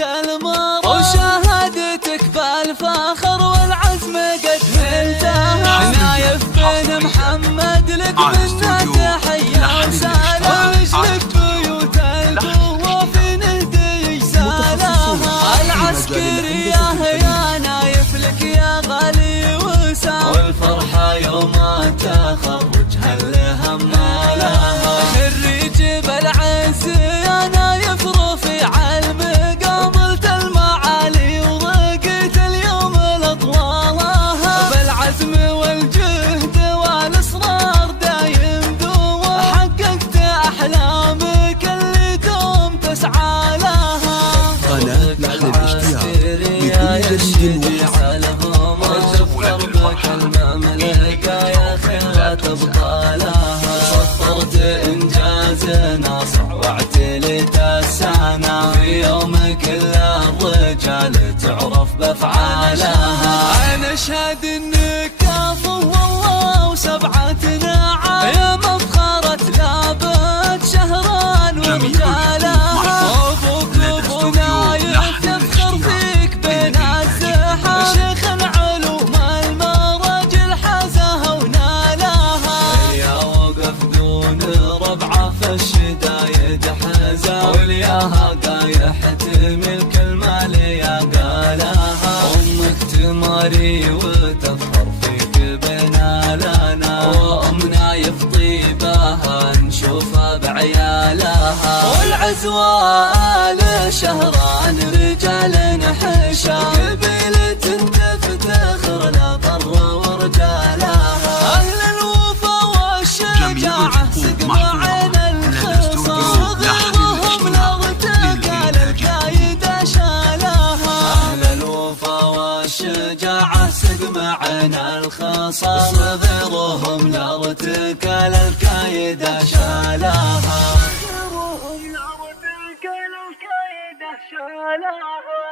المرض، وشهادتك بالفخر والعزم قد نلتها. نايف بن محمد لك منا تحية وسلام، ونجلك بيوت القوة في نهدي سالها. العسكرية يا نايف لك يا غالي وسام، والفرحة يوم تخرج هالهم ما لها. خريج بالعز يا نايف رفيع المقام، قلت المعالي ورقيت اليوم الاطوالها. بالعزم والجهد والاصرار دايم دوم، حققت احلامك اللي دوم تسعى لها. قناة نحن الاشتياق بكل جديد وحصاد. المملكة يا خيرات ابطالها، سطرت انجاز ناصع واعتلت السنة. في يومك كل الرجال تعرف بافعالها. انا اشهد انك كفو والله وسبعة نعم، يا مفخرة لابد شهران ورجالها. ابوك ابو نايف يفخر فيك بين الزحام، شيخ العلوم المراجل حازها ونالها. يا وقف دون ربعه في الشدايد حزا، والياها قايح تمل كلمه ليا قالها. امك تماري وتفخر فيك بنالنا، وام نايف طيبها نشوفها بعيالها. والعزوال شهران رجال حشا، قبيلة تفتخر لا ضر ورجالها. اهل الوفا والشجاعة سقم عين الخصام، صغيرهم لو ارتقى للكايد شالها. اهل الوفا والشجاعة سقم عين الخصام، صغيرهم لو ارتقى للكايد شالها. شالها.